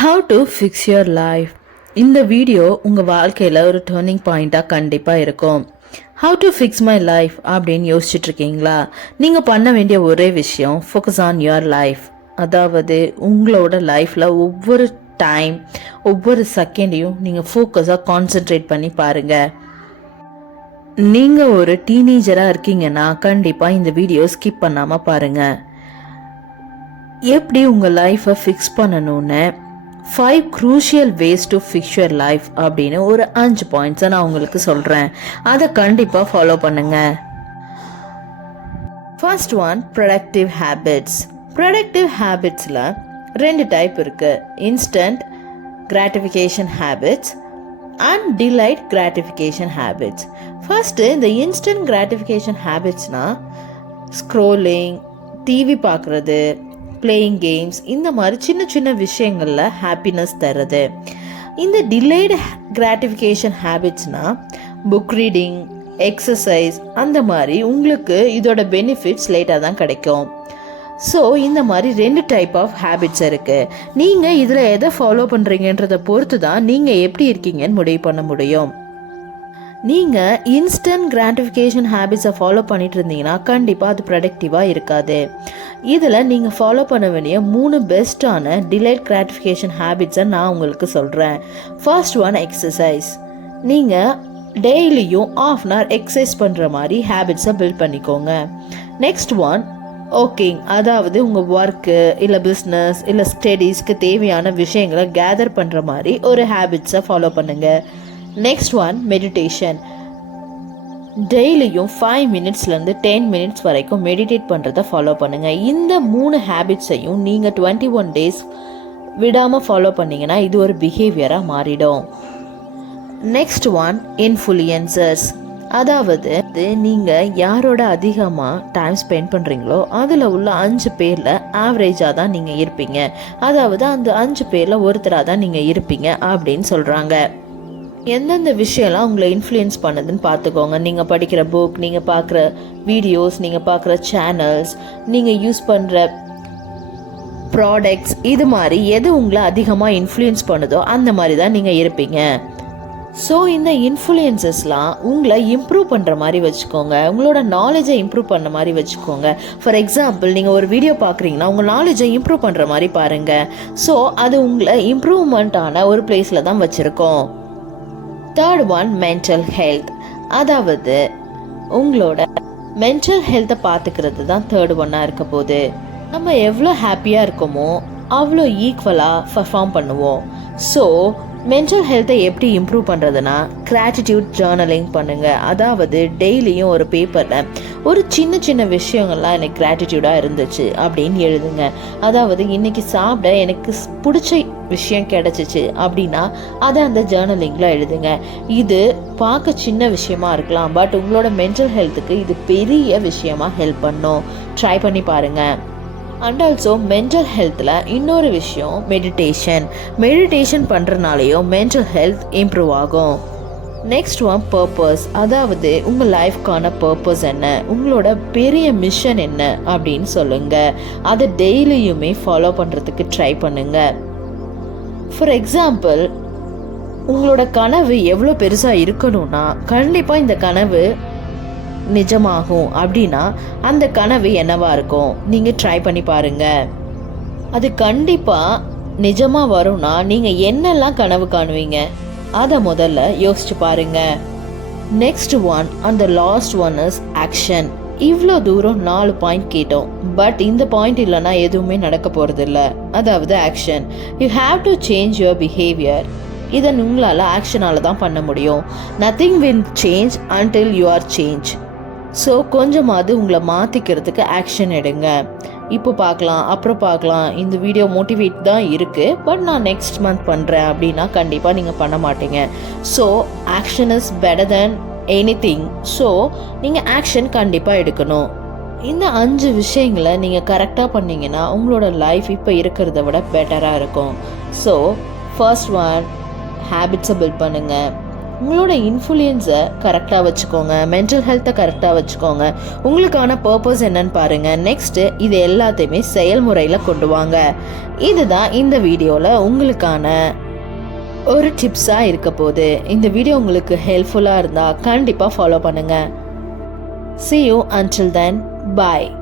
How to fix your life. இந்த video உங்கள் வாழ்க்கையில் ஒரு டேர்னிங் பாயிண்ட்டாக கண்டிப்பாக இருக்கும். How to fix my life அப்படின்னு யோசிச்சுட்டு இருக்கீங்களா? நீங்கள் பண்ண வேண்டிய ஒரே விஷயம் ஃபோக்கஸ் ஆன் யுவர் லைஃப். அதாவது உங்களோட லைஃப்பில் ஒவ்வொரு டைம் ஒவ்வொரு செகண்டையும் நீங்கள் ஃபோக்கஸாக கான்சென்ட்ரேட் பண்ணி பாருங்கள். நீங்கள் ஒரு டீனேஜராக இருக்கீங்கன்னா கண்டிப்பாக இந்த வீடியோ ஸ்கிப் பண்ணாமல் பாருங்கள். எப்படி உங்கள் லைஃப்பை ஃபிக்ஸ் பண்ணணும்னு 5 crucial ways to fix your life அப்படின்னு ஒரு 5 பாயிண்ட்ஸை நான் உங்களுக்கு சொல்கிறேன். அதை கண்டிப்பாக ஃபாலோ பண்ணுங்க. First one, productive habits. Productive ஹேபிட்ஸில் 2 டைப் இருக்குது. Instant gratification habits and delayed gratification habits. First இந்த இன்ஸ்டன்ட் கிராட்டிஃபிகேஷன் ஹேபிட்ஸ்னால் ஸ்க்ரோலிங், டிவி பார்க்குறது, பிளேயிங் கேம்ஸ், இந்த மாதிரி சின்ன சின்ன விஷயங்களில் ஹாப்பினஸ் தருது. இந்த டிலேடு கிராட்டிஃபிகேஷன் ஹேபிட்ஸ்னால் புக் ரீடிங், எக்ஸசைஸ், அந்த மாதிரி உங்களுக்கு இதோட பெனிஃபிட்ஸ் லேட்டாக தான் கிடைக்கும். ஸோ இந்த மாதிரி 2 டைப் ஆஃப் ஹேபிட்ஸ் இருக்குது. நீங்கள் இதில் எதை ஃபாலோ பண்ணுறீங்கன்றதை பொறுத்து தான் நீங்கள் எப்படி இருக்கீங்கன்னு முடிவு பண்ண முடியும். நீங்கள் இன்ஸ்டன்ட் கிராட்டிஃபிகேஷன் ஹேபிட்ஸை ஃபாலோ பண்ணிட்டு இருந்தீங்கன்னா கண்டிப்பாக அது ப்ரொடக்டிவாக இருக்காது. இதில் நீங்கள் ஃபாலோ பண்ண வேண்டிய 3 பெஸ்ட்டான டிலேட் கிராட்டிஃபிகேஷன் ஹேபிட்ஸை நான் உங்களுக்கு சொல்கிறேன். First one, exercise. நீங்கள் டெய்லியும் ½ hour எக்ஸசைஸ் பண்ணுற மாதிரி ஹேபிட்ஸை பில்ட் பண்ணிக்கோங்க. நெக்ஸ்ட் ஒன், ஓகேங். அதாவது உங்கள் ஒர்க்கு இல்லை பிஸ்னஸ் இல்லை ஸ்டடீஸ்க்கு தேவையான விஷயங்களை கேதர் பண்ணுற மாதிரி ஒரு ஹேபிட்ஸை ஃபாலோ பண்ணுங்கள். Next one, meditation. டெய்லியும் 5 minutesலேருந்து 10 minutes வரைக்கும் மெடிடேட் பண்ணுறதை ஃபாலோ பண்ணுங்கள். இந்த 3 ஹேபிட்ஸையும் நீங்கள் 21 days விடாமல் ஃபாலோ பண்ணிங்கன்னா இது ஒரு பிஹேவியராக மாறிடும். Next one, influencers. அதாவது நீங்கள் யாரோட அதிகமாக டைம் ஸ்பெண்ட் பண்ணுறீங்களோ அதில் உள்ள 5 பேரில் ஆவரேஜாக தான் நீங்கள் இருப்பீங்க. அதாவது அந்த 5 பேரில் ஒருத்தராக தான் நீங்கள் இருப்பீங்க அப்படின்னு சொல்கிறாங்க. எந்தெந்த விஷயம்லாம் உங்களை இன்ஃப்ளூயன்ஸ் பண்ணுதுன்னு பார்த்துக்கோங்க. நீங்கள் படிக்கிற புக், நீங்கள் பார்க்குற வீடியோஸ், நீங்கள் பார்க்குற சேனல்ஸ், நீங்கள் யூஸ் பண்ணுற ப்ராடக்ட்ஸ், இது மாதிரி எது உங்களை அதிகமாக இன்ஃப்ளூயன்ஸ் பண்ணுதோ அந்த மாதிரி தான் நீங்கள் இருப்பீங்க. ஸோ இந்த இன்ஃப்ளூயன்சஸ்லாம் உங்களை இம்ப்ரூவ் பண்ணுற மாதிரி வச்சுக்கோங்க. உங்களோட நாலேஜை இம்ப்ரூவ் பண்ண மாதிரி வச்சுக்கோங்க. ஃபார் எக்ஸாம்பிள், நீங்கள் ஒரு வீடியோ பார்க்குறீங்கன்னா உங்கள் நாலேஜை இம்ப்ரூவ் பண்ணுற மாதிரி பாருங்கள். ஸோ அது உங்களை இம்ப்ரூவ்மெண்ட்டான ஒரு பிளேஸில் தான் வச்சுருக்கோம். Third one, mental health. அதாவது உங்களோட மென்டல் ஹெல்த்தை பார்த்துக்கிறது தான் தேர்ட் ஒன்னாக இருக்க போகுது. நம்ம எவ்வளோ ஹாப்பியாக இருக்கோமோ அவ்வளோ ஈக்குவலாக பர்ஃபார்ம் பண்ணுவோம். ஸோ மென்டல் ஹெல்த்தை எப்படி இம்ப்ரூவ் பண்ணுறதுனா கிராட்டிடியூட் ஜேர்னலிங் பண்ணுங்கள். அதாவது டெய்லியும் ஒரு பேப்பரில் ஒரு சின்ன சின்ன விஷயங்கள்லாம் எனக்கு கிராட்டிடியூடாக இருந்துச்சு அப்படின்னு எழுதுங்க. அதாவது இன்றைக்கி சாப்பிட எனக்கு பிடிச்ச விஷயம் கிடச்சிச்சு அப்படின்னா அதை அந்த ஜேர்னலிங்கில் எழுதுங்க. இது பார்க்க சின்ன விஷயமா இருக்கலாம், பட் உங்களோட மென்டல் ஹெல்த்துக்கு இது பெரிய விஷயமா ஹெல்ப் பண்ணும். ட்ரை பண்ணி பாருங்கள். அண்ட் ஆல்சோ மென்டல் ஹெல்த்தில் இன்னொரு விஷயம், மெடிடேஷன். மெடிடேஷன் பண்ணுறனாலையும் மென்டல் ஹெல்த் இம்ப்ரூவ் ஆகும். Next one, purpose. அதாவது உங்கள் லைஃப்க்கான பர்பஸ் என்ன, உங்களோட பெரிய மிஷன் என்ன அப்படின்னு சொல்லுங்கள். அதை டெய்லியுமே ஃபாலோ பண்ணுறதுக்கு ட்ரை பண்ணுங்கள். ஃபார் எக்ஸாம்பிள், உங்களோட கனவு எவ்வளோ பெருசாக இருக்கணும்னா கண்டிப்பாக இந்த கனவு நிஜமாகும் அப்படின்னா அந்த கனவு என்னவா இருக்கும் நீங்கள் ட்ரை பண்ணி பாருங்கள். அது கண்டிப்பாக நிஜமாக வரும்னா நீங்கள் என்னெல்லாம் கனவு காணுவீங்க அதை முதல்ல யோசிச்சு பாருங்கள். நெக்ஸ்ட் ஒன், அந்த லாஸ்ட் ஒன் இஸ் ஆக்ஷன். இவ்வளோ தூரம் 4 பாயிண்ட் கேட்டோம், பட் இந்த பாயிண்ட் இல்லைன்னா எதுவுமே நடக்க போகிறதில்ல. அதாவது action. You have to change your behaviour. இதை உங்களால் ஆக்ஷனால் தான் பண்ண முடியும். Nothing will change until you are change. So கொஞ்சமாவது உங்களை மாற்றிக்கிறதுக்கு ஆக்ஷன் எடுங்க. இப்போ பார்க்கலாம், அப்புறம் பார்க்கலாம், இந்த வீடியோ மோட்டிவேட் தான் இருக்குது, பட் நான் நெக்ஸ்ட் மந்த் பண்ணுறேன் அப்படின்னா கண்டிப்பாக நீங்கள் பண்ண மாட்டீங்க. So action is better then anything. So நீங்கள் ஆக்ஷன் கண்டிப்பாக எடுக்கணும். இந்த 5 விஷயங்களை நீங்கள் கரெக்டாக பண்ணிங்கன்னா உங்களோட லைஃப் இப்போ இருக்கிறத விட பெட்டராக இருக்கும். ஸோ ஃபர்ஸ்ட் ஒன், ஹேபிட்ஸை பில்ட் பண்ணுங்கள். உங்களோட இன்ஃப்ளூயன்ஸை கரெக்டாக வச்சுக்கோங்க, மென்டல் ஹெல்த்தை கரெக்டாக வச்சுக்கோங்க. உங்களுக்கான பர்பஸ் என்னன்னு பாருங்கள். நெக்ஸ்ட்டு இது எல்லாத்தையுமே செயல்முறையில் கொண்டு வாங்க. இதுதான் இந்த வீடியோவில் உங்களுக்கான ஒரு டிப்ஸாக இருக்க போகுது. இந்த வீடியோ உங்களுக்கு ஹெல்ப்ஃபுல்லாக இருந்தால் கண்டிப்பாக ஃபாலோ பண்ணுங்கள். See you until then. Bye.